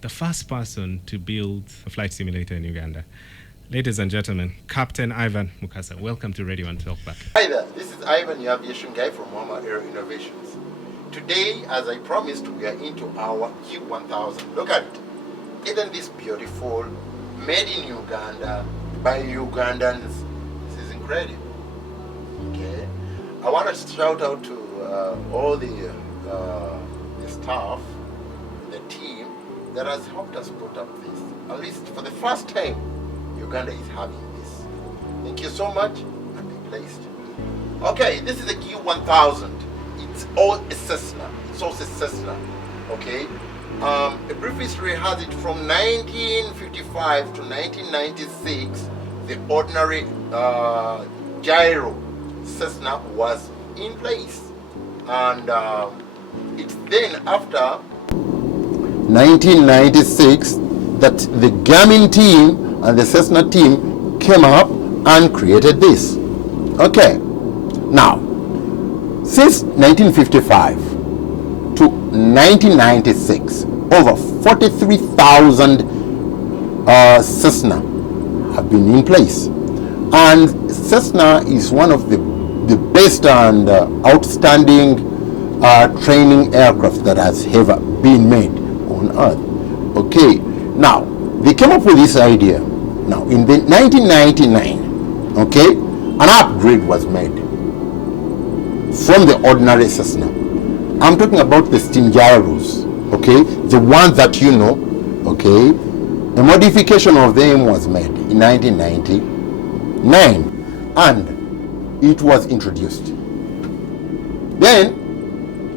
the first person to build a flight simulator in Uganda. Ladies and gentlemen, Captain Ivan Mukasa, welcome to Radio 1 Talkback. Hi there, this is Ivan, your aviation guy from Mama Aero Innovations. Today, as I promised, we are into our G1000. Look at it. Isn't this beautiful? Made in Uganda by Ugandans. This is incredible. Okay. I want to shout out to all the staff, the team that has helped us put up this. At least for the first time, Uganda is having this. Thank you so much and be blessed. Okay, this is a G1000. It's all a Cessna. It's also a Cessna. Okay. A brief history has it from 1955 to 1996. The ordinary gyro Cessna was in place, and it's then after 1996 that the Garmin team and the Cessna team came up and created this. Okay, now since 1955 to 1996, over 43,000 Cessna have been in place, and Cessna is one of the best and outstanding training aircraft that has ever been made on Earth. Okay, now they came up with this idea. Now in the 1999, okay, an upgrade was made from the ordinary Cessna. I'm talking about the steam gyros, okay, the ones that you know, okay. A modification of them was made in 1999, and it was introduced. Then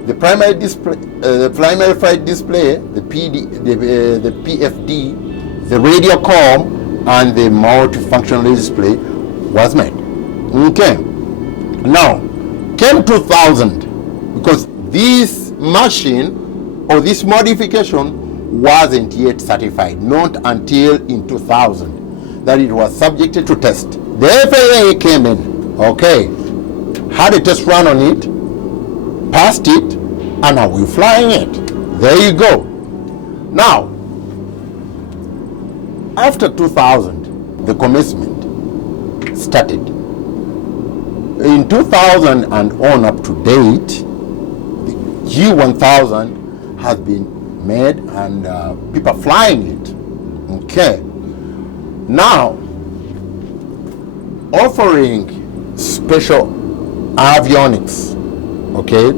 the primary display, the primary flight display, the PFD, the radio comm, and the multifunctional display was made. Okay. Now came 2000, because this machine or this modification wasn't yet certified, not until in 2000 that it was subjected to test. The FAA came in, okay, had a test run on it, passed it, and now we're flying it. There you go. Now, after 2000, the commencement started. In 2000 and on up to date, the G1000 has been made and people are flying it. Okay. Now, offering special avionics, okay,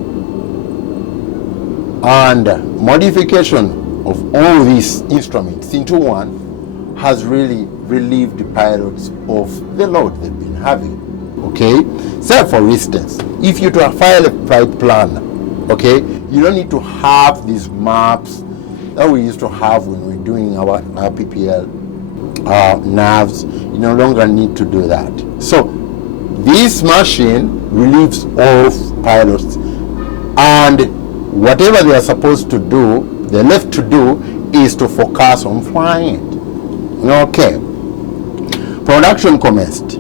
and modification of all these instruments into one has really relieved the pilots of the load they've been having. Okay, say for instance, if you to file a flight plan, okay, you don't need to have these maps that we used to have when we're doing our PPL navs. You no longer need to do that. So this machine relieves all pilots, and whatever they are supposed to do, they're left to do is to focus on flying it. Okay, production commenced,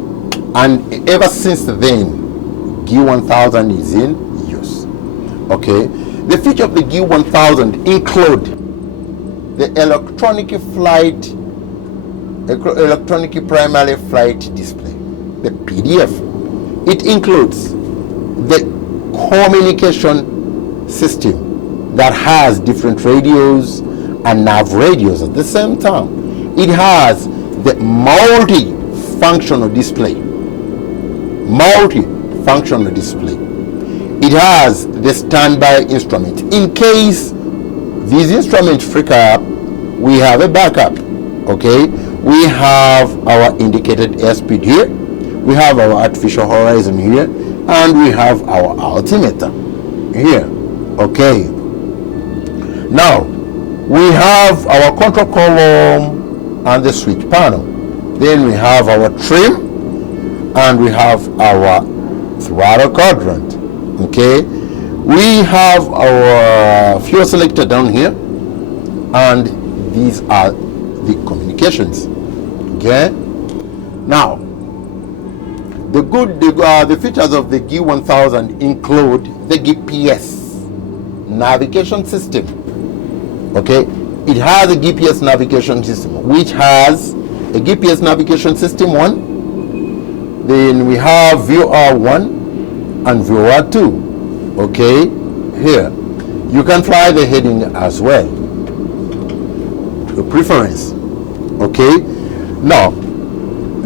and ever since then, G1000 is in use. Okay, the feature of the G1000 include the electronic primary flight display, the PDF. It includes the communication system that has different radios and nav radios at the same time. It has the multi-functional display. It has the standby instrument. In case these instruments freak up, we have a backup. Okay, we have our indicated airspeed here, we have our artificial horizon here, and we have our altimeter here. Okay, now we have our control column and the switch panel. Then we have our trim, and we have our throttle quadrant. Okay, we have our fuel selector down here, and these are the communications. Okay, now the features of the G1000 include the GPS navigation system. Okay, it has a GPS navigation system, which has a GPS navigation system 1. Then we have VOR1 and VOR2. Okay, here you can fly the heading as well, your preference. Okay, now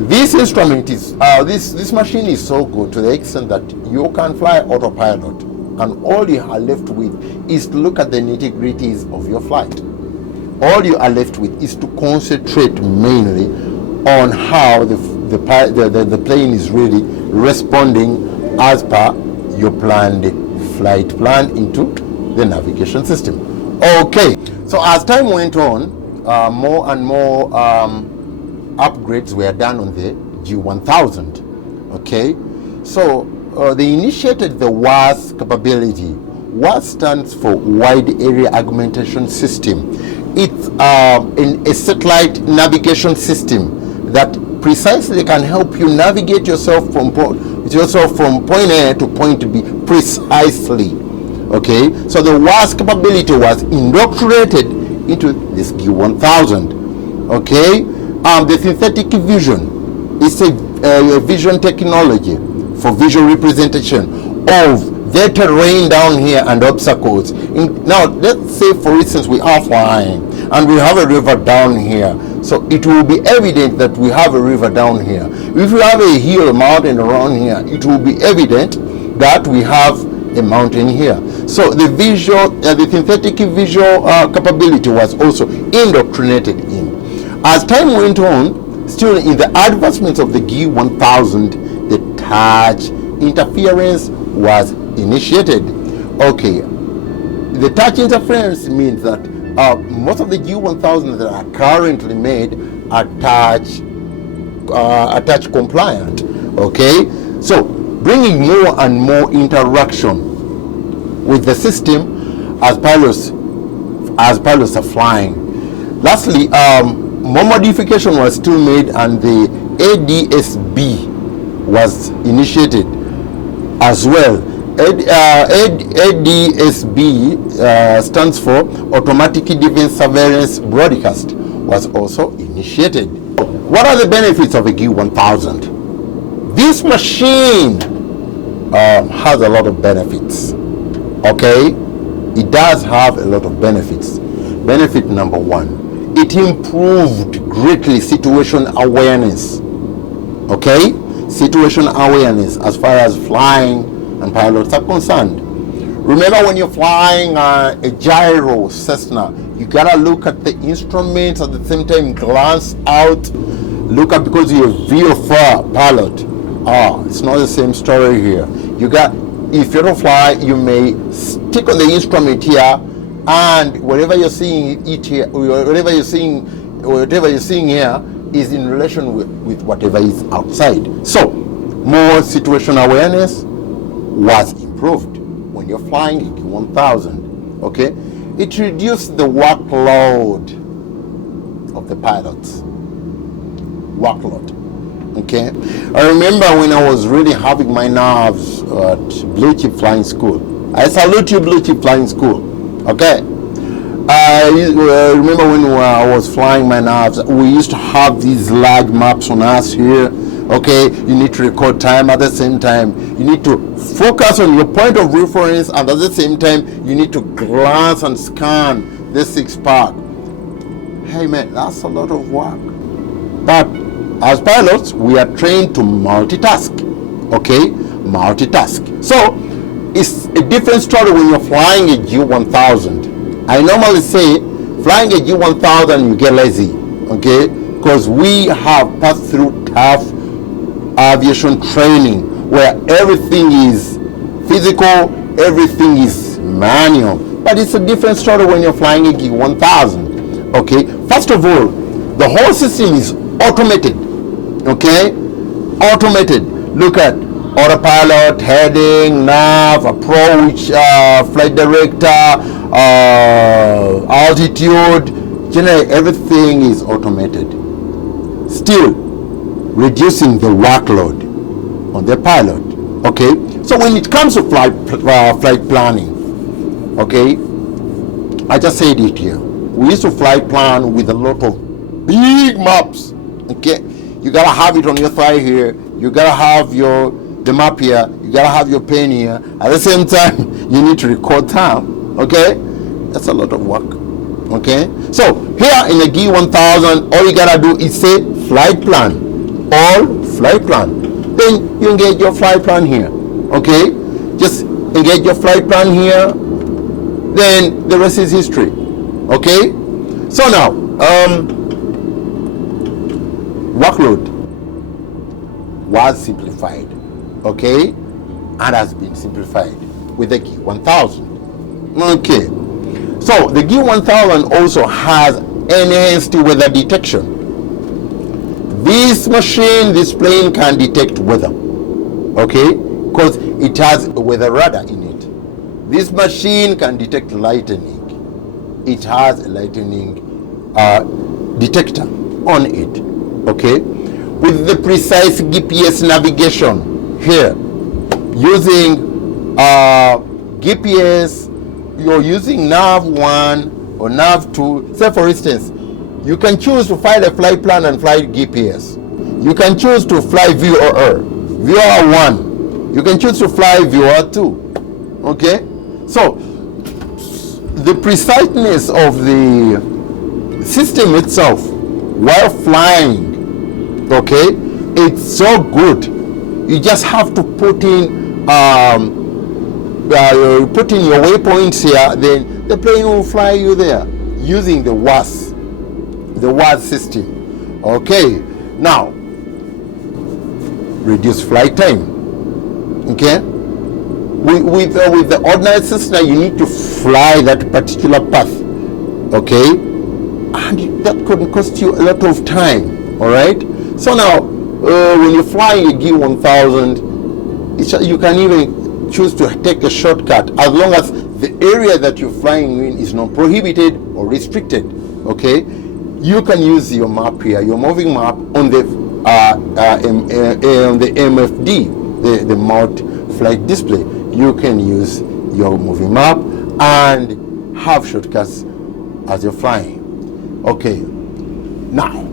this instrument is this machine is so good to the extent that you can fly autopilot, and all you are left with is to look at the nitty-gritties of your flight. All you are left with is to concentrate mainly on how the plane is really responding as per your planned flight plan into the navigation system. Okay, so as time went on, more and more upgrades were done on the G1000. Okay, so they initiated the WAS capability. WAS stands for Wide Area Augmentation System. It's a satellite navigation system that precisely can help you navigate yourself from point A to point B precisely. Okay, so the WAS capability was indoctrinated into this G1000. Okay, the synthetic vision is a vision technology for visual representation of the terrain down here and obstacles. Now, let's say, for instance, we are flying and we have a river down here. So it will be evident that we have a river down here. If we have a hill, a mountain around here, it will be evident that we have a mountain here. So the synthetic visual capability was also indoctrinated in. As time went on, still in the advancements of the G1000, the touch interference was initiated. Okay, the touch interference means that most of the G1000 that are currently made are touch compliant. Okay, so bringing more and more interaction with the system as pilots are flying. Lastly, more modification was still made, and the ADSB was initiated as well. ADSB stands for Automatic Defense Surveillance Broadcast, was also initiated. What are the benefits of a G1000? This machine has a lot of benefits. Okay, it does have a lot of benefits. Benefit number 1, it improved greatly situation awareness. Okay, situation awareness as far as flying and pilots are concerned. Remember, when you're flying a gyro Cessna, you gotta look at the instruments at the same time, glance out, look up, because you're a VFR pilot. It's not the same story here. If you don't fly, you may stick on the instrument here, and whatever you're seeing whatever you're seeing here is in relation with whatever is outside. So more situation awareness was improved when you're flying a G1000. Okay, it reduced the workload of the pilots. Okay, I remember when I was really having my nerves at Blue Chip Flying School. I salute you, Blue Chip Flying School. Okay, I remember when I was flying my nerves, we used to have these large maps on us here. Okay, you need to record time, at the same time you need to focus on your point of reference, and at the same time you need to glance and scan the 6-pack. Hey man, that's a lot of work. But as pilots, we are trained to multitask. Okay, multitask. So it's a different story when you're flying a G1000. I normally say flying a G1000 you get lazy. Okay, because we have passed through tough aviation training where everything is physical, everything is manual. But it's a different story when you're flying a G1000. Okay, first of all, the whole system is automated. Okay, automated. Look at autopilot, heading, nav, approach, flight director, altitude. Generally, everything is automated. Still reducing the workload on the pilot. Okay, so when it comes to flight planning, okay, I just said it here. we used to fly plan with a lot of big maps. Okay, you gotta have it on your thigh here. You gotta have the map here. You gotta have your pen here. At the same time, you need to record time. Okay, that's a lot of work. Okay, so here in the G1000, all you gotta do is say flight plan, all flight plan. Then you engage your flight plan here. Okay, just engage your flight plan here. Then the rest is history. Okay, so now workload was simplified, okay, and has been simplified with the G1000. Okay, so the G1000 also has enhanced weather detection. This machine, this plane can detect weather, okay, because it has a weather radar in it. This machine can detect lightning. It has a lightning detector on it, okay, with the precise GPS navigation here. Using GPS, you're using nav 1 or nav 2. Say for instance, you can choose to fly the flight plan and fly GPS. You can choose to fly VOR 1. You can choose to fly VOR 2. Okay, so the preciseness of the system itself while flying, okay, it's so good. You just have to put in your waypoints here, then the plane will fly you there using the WAS system. Okay, now reduce flight time. Okay, with the ordinary Cessna, you need to fly that particular path, okay, and that could cost you a lot of time. All right, so now when you fly a G1000, you can even choose to take a shortcut as long as the area that you're flying in is not prohibited or restricted. Okay, you can use your map here, your moving map on the MFD, the mount flight display. You can use your moving map and have shortcuts as you're flying. Okay, now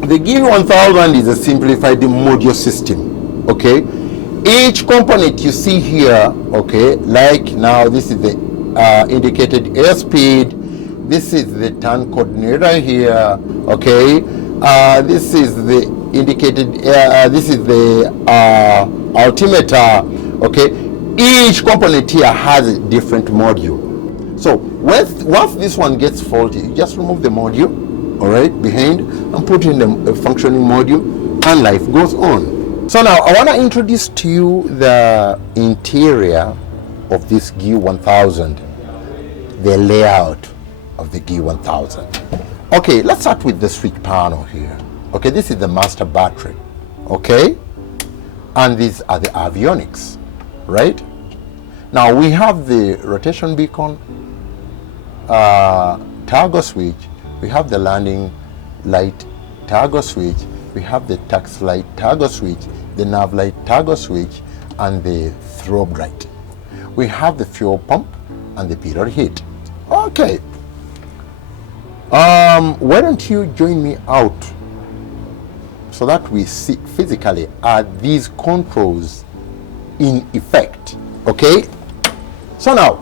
the G1000 is a simplified module system. Okay, each component you see here, okay, like now this is the indicated airspeed, this is the turn coordinator here, okay, this is the indicated this is the altimeter, okay. Each component here has a different module. So once this one gets faulty, you just remove the module, all right, behind, and put in a functioning module, and life goes on. So now I want to introduce to you the interior of this G1000, the layout of the G1000. Okay, let's start with the switch panel here. Okay, this is the master battery, okay, and these are the avionics, right? Now we have the rotation beacon, toggle switch, we have the landing light toggle switch, we have the taxi light toggle switch, the nav light toggle switch, and the throb light. We have the fuel pump and the period heat. Okay, why don't you join me out so that we see physically are these controls in effect. Okay, so now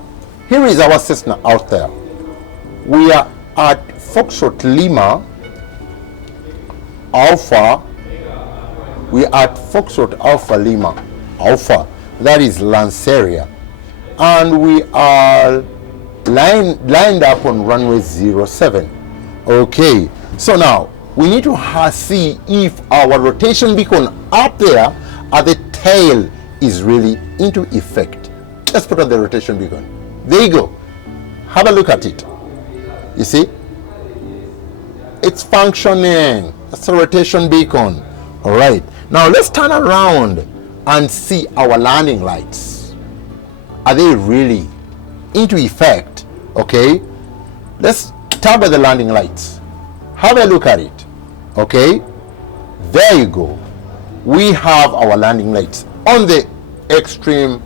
here is our Cessna out there. We are at Foxtrot Lima Alpha. We are at Foxtrot Alpha Lima Alpha, that is Lanceria, and we are lined up on runway 07. Okay, so now we need to see if our rotation beacon up there at the tail is really into effect. Let's put on the rotation beacon. There you go. Have a look at it. You see? It's functioning. That's a rotation beacon. All right. Now let's turn around and see our landing lights. Are they really into effect? Okay. Let's toggle the landing lights. Have a look at it. Okay. There you go. We have our landing lights on the extreme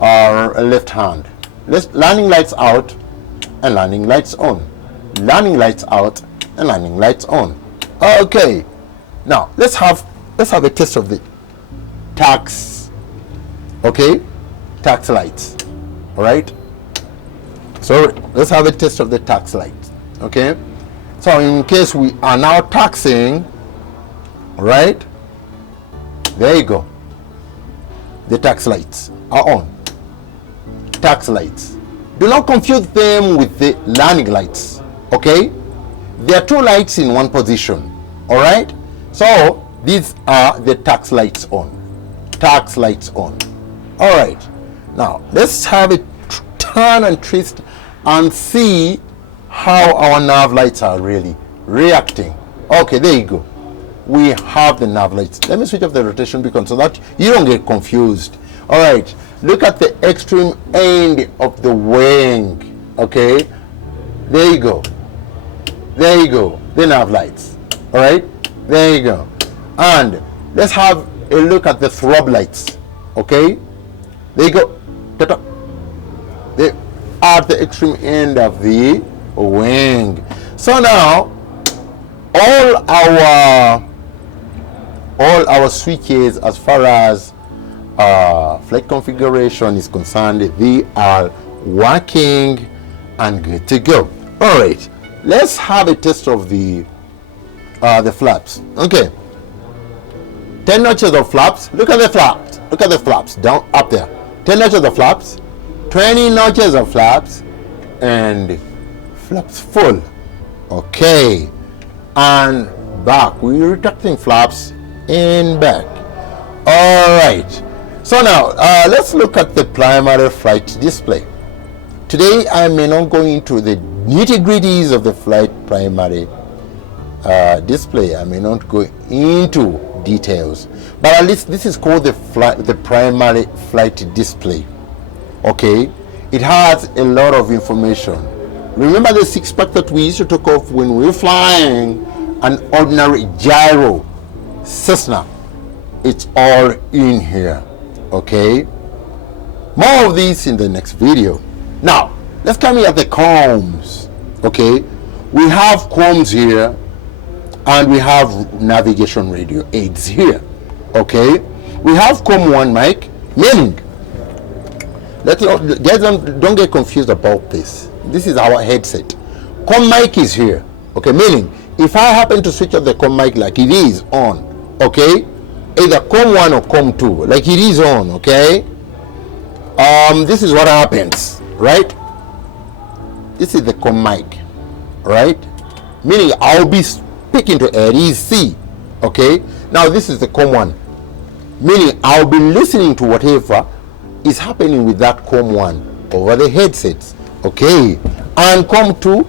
left hand. Let's landing lights out. and landing lights on. Landing lights out and landing lights on. Okay, now let's have a test of the tax. Okay, tax lights. All right, so let's have a test of the tax lights. Okay, so in case we are now taxing, all right, there you go, the tax lights are on. Tax lights, do not confuse them with the landing lights. Okay, there are two lights in one position. All right, so these are the tax lights on. Tax lights on. All right, now let's have it turn and twist and see how our nav lights are really reacting. Okay, there you go, we have the nav lights. Let me switch off the rotation beacon so that you don't get confused. All right, look at the extreme end of the wing. Okay, there you go, there you go, the nav lights. All right, there you go. And let's have a look at the throb lights. Okay, there you go. They are at the extreme end of the wing. So now all our switches, as far as flight configuration is concerned, they are working and good to go. All right, let's have a test of the flaps. Okay, 10 notches of flaps. Look at the flaps. Look at the flaps down up there. 10 notches of flaps, 20 notches of flaps, and flaps full. Okay, and back. We're retracting flaps in back. All right. So now let's look at the primary flight display. Today I may not go into the nitty-gritties of the flight primary display. I may not go into details, but at least this is called the primary flight display. Okay, it has a lot of information. Remember the 6-pack that we used to talk of when we were flying an ordinary gyro Cessna? It's all in here. Okay, more of this in the next video. Now let's come here at the comms. Okay, we have comms here and we have navigation radio aids here. Okay, we have COM1 mic, meaning don't get confused about this. This is our headset. COM mic is here. Okay, meaning if I happen to switch off the COM mic like it is on, okay, either COM1 or COM2 like it is on, okay, this is what happens, right? This is the COM mic, right? Meaning I'll be speaking to REC. Okay, now this is the COM1, meaning I'll be listening to whatever is happening with that COM1 over the headsets. Okay, and COM2,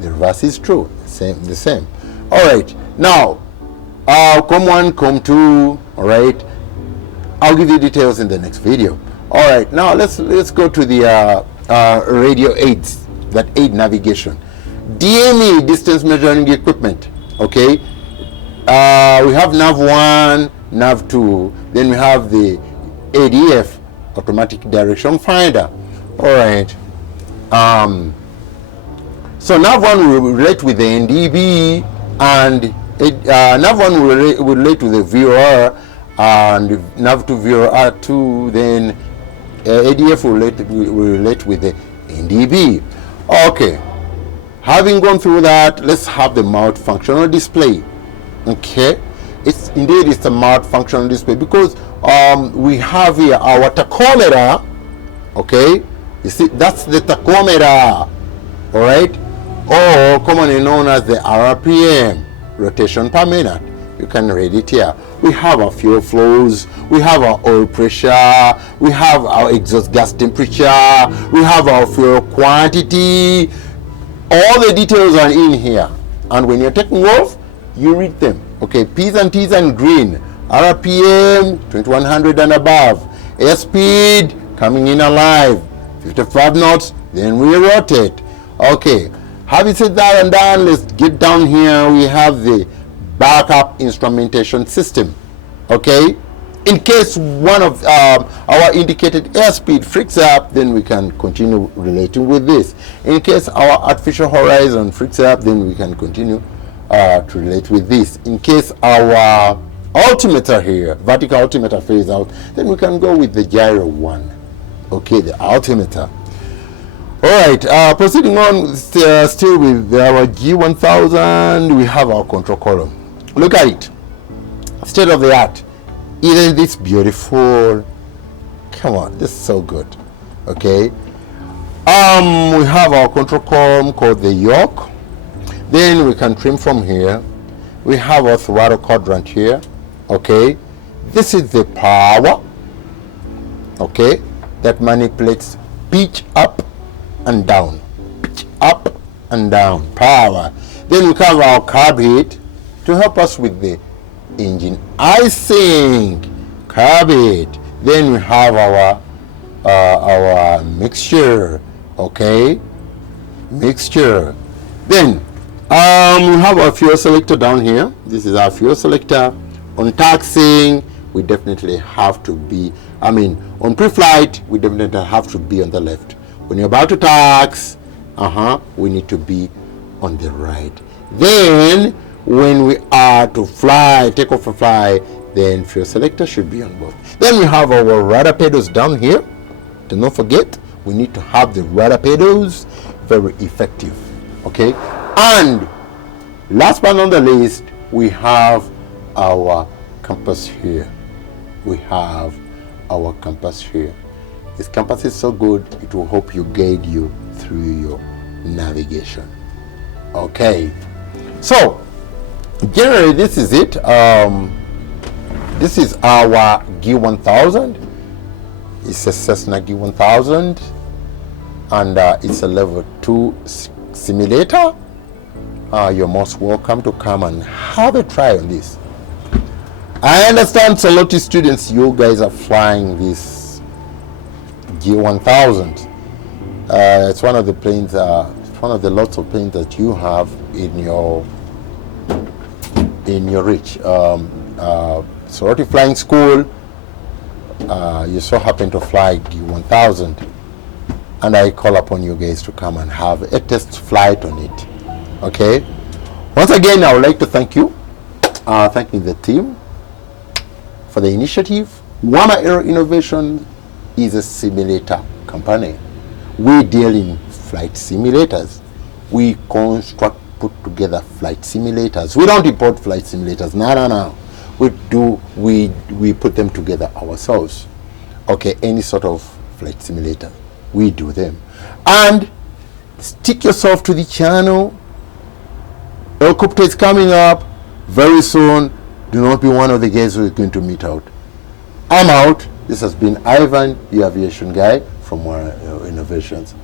the reverse is true, the same. All right, now COM1, COM2. All right, I'll give you details in the next video. All right, now let's go to the radio aids that aid navigation. DME, distance measuring equipment. Okay, we have nav1, nav2, then we have the ADF, automatic direction finder. All right, so nav1 will relate with the NDB, and nav1 will relate with the VOR, and nav2 VOR2, then ADF will relate with the NDB. Okay, having gone through that, let's have the multifunctional display. Okay, it's a multifunctional display because we have here our tachometer. Okay, you see, that's the tachometer. All right, or commonly known as the RPM, rotation per minute. You can read it here. We have our fuel flows, we have our oil pressure, we have our exhaust gas temperature, we have our fuel quantity. All the details are in here, and when you're taking off, you read them. Okay, P's and T's and green, RPM 2100 and above, airspeed coming in alive, 55 knots, then we rotate. Okay, having said that and done, let's get down here. We have the backup instrumentation system. Okay, In case one of our indicated airspeed freaks up, then we can continue relating with this. In case our artificial horizon freaks up, then we can continue to relate with this. In case our altimeter here, vertical altimeter phase out, then we can go with the gyro one. Okay, the altimeter. All right, proceeding on, still with our G1000, we have our control column. Look at it, state of the art. Isn't this beautiful? Come on, this is so good. Okay, we have our control column called the yoke. Then we can trim from here. We have our throttle quadrant here. Okay, this is the power, okay, that manipulates pitch up and down, pitch up and down, power. Then we have our carb heat to help us with the engine icing, carb heat. Then we have our mixture, okay, mixture. Then we have our fuel selector down here. This is our fuel selector. On taxing, we definitely have to be, on pre-flight, we definitely have to be on the left. When you're about to tax, we need to be on the right. Then, when we are to fly, take off and fly, then fuel selector should be on both. Then we have our rudder pedals down here. Do not forget, we need to have the rudder pedals very effective. Okay? And last but not the least, we have our compass here. We have our compass here. This compass is so good, it will help you guide you through your navigation. Okay, so generally this is it. This is our G1000. It's a Cessna G1000, and it's a level 2 simulator. You're most welcome to come and have a try on this. I understand Saloti students, you guys are flying this G1000. It's one of the planes, it's one of the lots of planes that you have in your reach. Saloti Flying School, you so happen to fly G1000, and I call upon you guys to come and have a test flight on it. Okay. Once again, I would like to thank you, thanking the team for the initiative. Wama Aero Innovation is a simulator company. We deal in flight simulators. We construct, put together flight simulators. We don't import flight simulators. No. We put them together ourselves. Okay, any sort of flight simulator, we do them. And stick yourself to the channel. Helicopter is coming up very soon. Do not be one of the guys who is going to meet out. I'm out. This has been Ivan, the aviation guy from Innovations.